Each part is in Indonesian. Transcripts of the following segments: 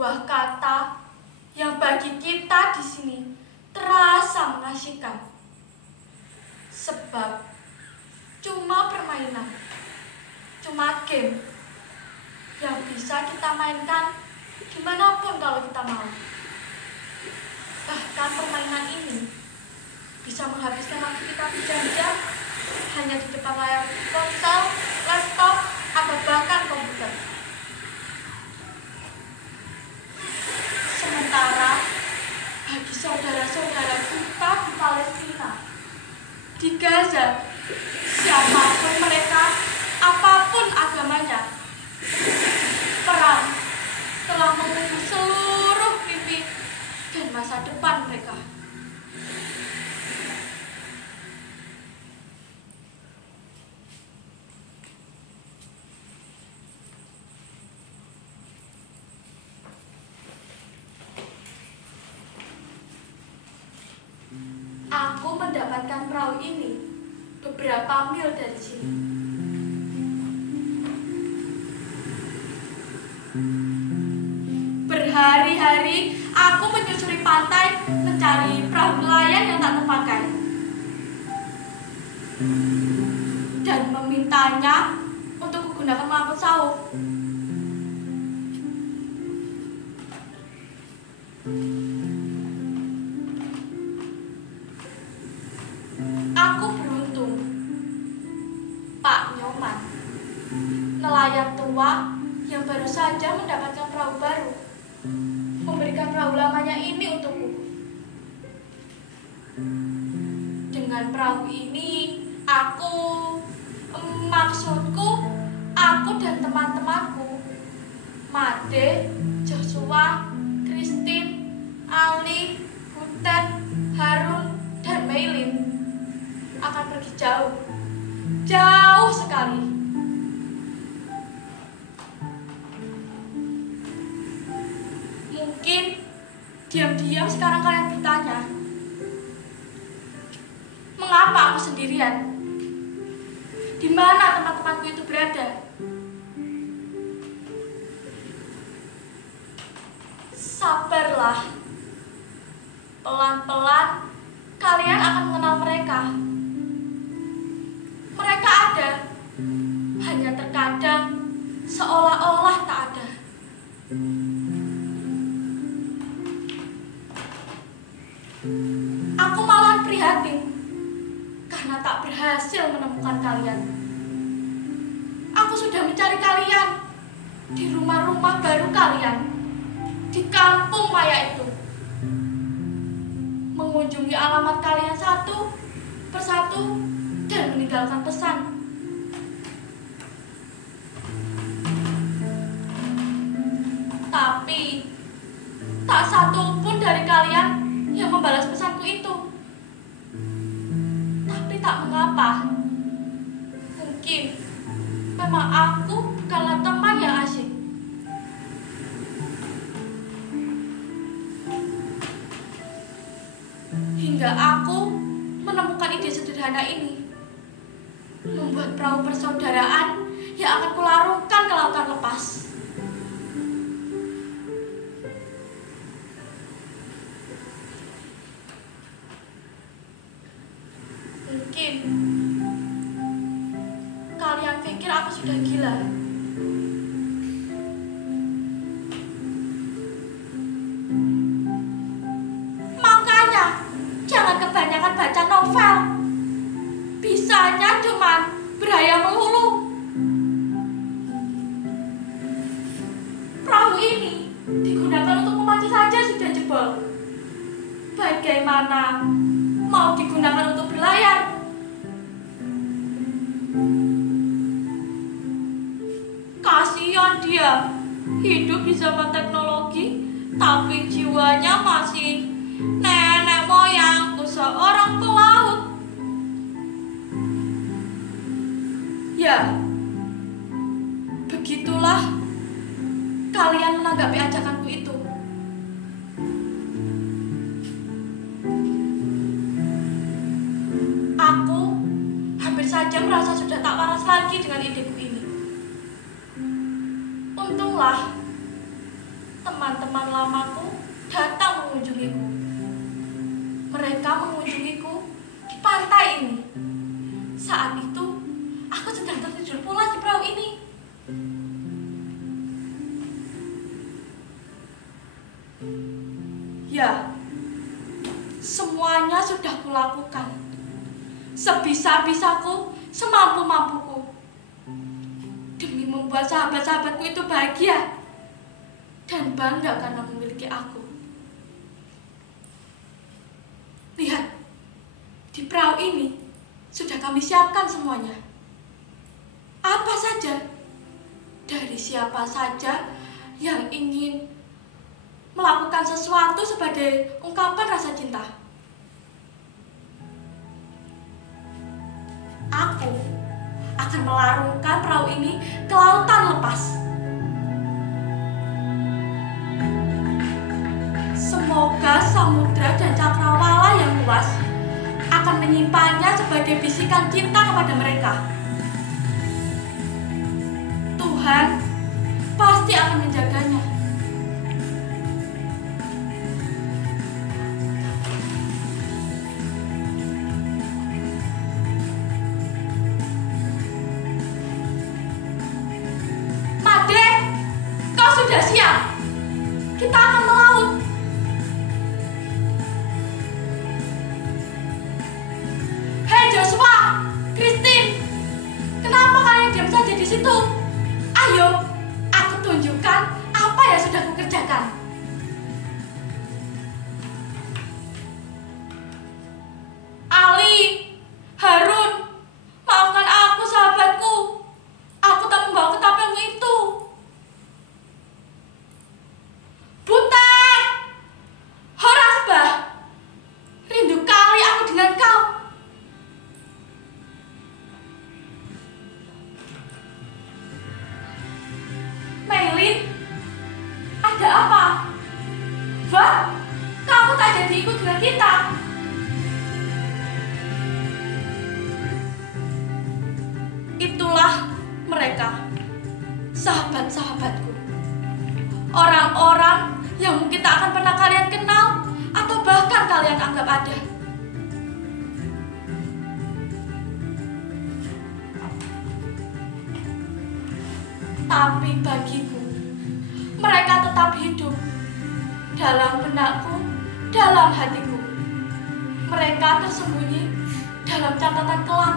sebuah kata yang bagi kita di sini terasa mengasihkan. Sebab cuma permainan, cuma game yang bisa kita mainkan dimanapun kalau kita mau. Bahkan permainan ini bisa menghabiskan waktu kita berjam-jam hanya di depan layar ponsel, laptop, atau bahkan komputer. Sementara bagi saudara-saudara kita di Palestina, di Gaza, siapapun mereka, apapun agamanya, perang telah mengubur seluruh mimpi dan masa depan mereka. Aku mendapatkan perahu ini beberapa mil dari sini. Berhari-hari aku menyusuri pantai mencari perahu nelayan yang tak terpakai dan memintanya untuk menggunakan mengangkut sauk. Aku beruntung, Pak Nyoman, nelayan tua yang baru saja mendapatkan perahu baru, memberikan perahu lamanya ini untukku. Dengan perahu ini, maksudku, aku dan teman-temanku, Made, Joshua, Christine, Ali, Butet, Harun, dan Meilin akan pergi jauh, jauh sekali. Mungkin diam-diam sekarang kalian bertanya, mengapa aku sendirian? Di mana teman-temanku itu berada? Sabarlah, pelan-pelan kalian akan mengenal mereka. Mereka ada, hanya terkadang seolah-olah tak ada. Aku malah prihatin karena tak berhasil menemukan kalian. Aku sudah mencari kalian di rumah-rumah baru kalian, di kampung maya itu, mengunjungi alamat kalian satu persatu dan meninggalkan pesan. Tapi tak satu pun dari kalian yang membalas pesanku itu. Tapi tak mengapa. Mungkin memang aku bukanlah teman yang asyik. Hingga aku menemukan ide sederhana ini, membuat perahu persaudaraan yang akan kularungkan ke lautan lepas. Mungkin kalian pikir aku sudah gila. Makanya jangan kebanyakan baca novel. Bisanya cuman berhayal melulu. Perahu ini digunakan untuk memancing saja sudah jebol. Bagaimana mau digunakan untuk berlayar? Kasihan dia, hidup di zaman teknologi, tapi jiwanya masih nenek moyangku seorang pelaut. Ya, begitulah kalian menanggapi ajakanku itu. Aku hampir saja merasa sudah tak waras lagi dengan ideku ini. Untunglah teman teman-teman lamaku datang mengunjungiku. Mereka mengunjungiku di pantai ini. Saat itu, aku sedang tertidur pula di perahu ini. Ya, semuanya sudah kulakukan. Sebisa-bisaku, semampu-mampuku. Demi membuat sahabat-sahabatku itu bahagia dan bangga karena memiliki aku. Lihat, di perahu ini sudah kami siapkan semuanya. Apa saja, dari siapa saja yang ingin melakukan sesuatu sebagai ungkapan rasa cinta. Aku akan melarungkan perahu ini ke lautan lepas. Semoga samudra dan cakrawala yang luas akan menyimpannya sebagai bisikan cinta kepada mereka. Tuhan pasti akan menjaganya. Made, kau sudah siap? Kita akan melaut. Hei Joshua, Christine, kenapa kalian diam saja di situ? Ayo, aku tunjukkan apa yang sudah kukerjakan. Ali, Harun, maafkan aku sahabatku. Aku tak membawa ketapelmu itu. Butet, Horasbah, rindu kali aku dengan kau. Maylin, ada apa? Wah, kamu tak jadi ikut dengan kita. Itulah mereka, sahabat-sahabatku. Orang-orang yang mungkin tak akan pernah kalian kenal atau bahkan kalian anggap ada. Tapi bagiku, mereka tetap hidup dalam benakku, dalam hatiku. Mereka tersembunyi dalam catatan kelam.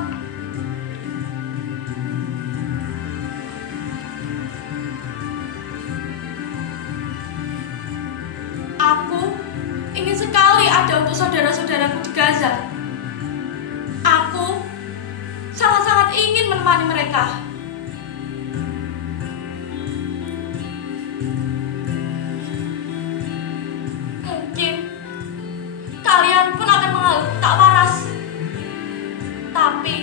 Aku ingin sekali ada untuk saudara-saudaraku di Gaza. Aku sangat-sangat ingin menemani mereka. Mungkin kalian pun akan menganggap tak waras. Tapi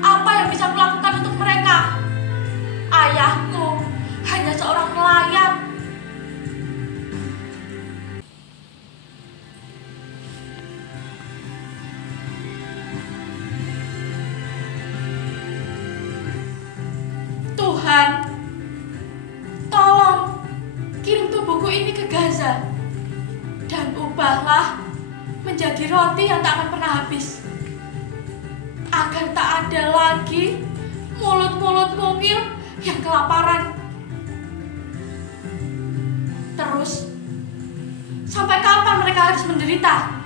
apa yang bisa kulakukan untuk mereka? Ayahku hanya seorang nelayan. Tuhan, tolong kirim tubuhku ini ke Gaza dan ubahlah menjadi roti yang tak akan pernah habis, agar tak ada lagi mulut-mulut mungil yang kelaparan. Terus, sampai kapan mereka harus menderita?